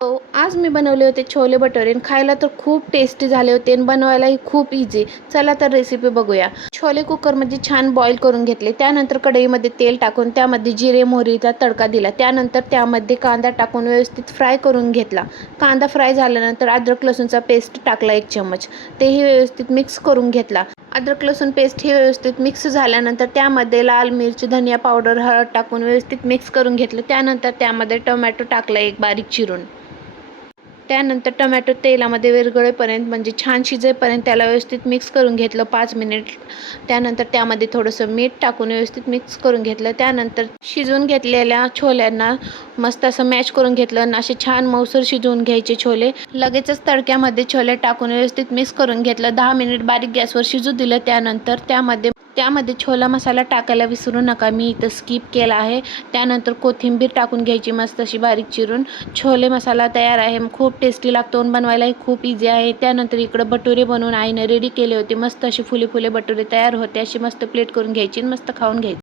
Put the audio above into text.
हो, आज मी बनवले होते छोले भटुरे आणि खायला तर खूप टेस्टी झाले होते आणि बनवायलाही खूप इझी. चला तर रेसिपी बघूया. छोले कुकरमध्ये छान बॉईल करून घेतले. त्यानंतर कढईमध्ये तेल टाकून त्यामध्ये जिरे मोहरीचा तडका दिला. त्यानंतर त्यामध्ये कांदा टाकून व्यवस्थित फ्राय करून घेतला. कांदा फ्राय झाल्यानंतर अद्रक लसूणचा पेस्ट टाकला 1 चम्मच. तेही व्यवस्थित मिक्स करून घेतला. अद्रक लसूण पेस्ट ही व्यवस्थित मिक्स झाल्यानंतर त्यामध्ये लाल मिरची, धनिया पावडर, हळद टाकून व्यवस्थित मिक्स करून घेतलं. त्यानंतर त्यामध्ये टोमॅटो टाकला 1 बारीक चिरून. त्यानंतर टोमॅटो तेलामध्ये विरघळेपर्यंत म्हणजे छान शिजेपर्यंत त्याला व्यवस्थित मिक्स करून घेतलं 5 मिनिट. त्यानंतर त्यामध्ये थोडंसं मीठ टाकून व्यवस्थित मिक्स करून घेतलं. त्यानंतर शिजवून घेतलेल्या छोल्यांना मस्त असं मॅश करून घेतलं आणि असे छान मऊसर शिजवून घ्यायचे छोले. लगेचच तडक्यामध्ये छोले टाकून व्यवस्थित मिक्स करून घेतलं. 10 मिनिट बारीक गॅसवर शिजू दिलं. त्यानंतर त्यामध्ये छोला मसाला टाकायला विसरू नका. मी इथं स्किप केला आहे. त्यानंतर कोथिंबीर टाकून घ्यायची मस्त अशी बारीक चिरून. छोले मसाला तयार आहे. खूप टेस्टी लागतो आणि बनवायलाही खूप इझी आहे. त्यानंतर इकडं भटुरे बनवून आईने रेडी केले होते. मस्त असे फुले फुले भटुरे तयार होते. अशी मस्त प्लेट करून घ्यायची आणि मस्त खाऊन घ्यायची.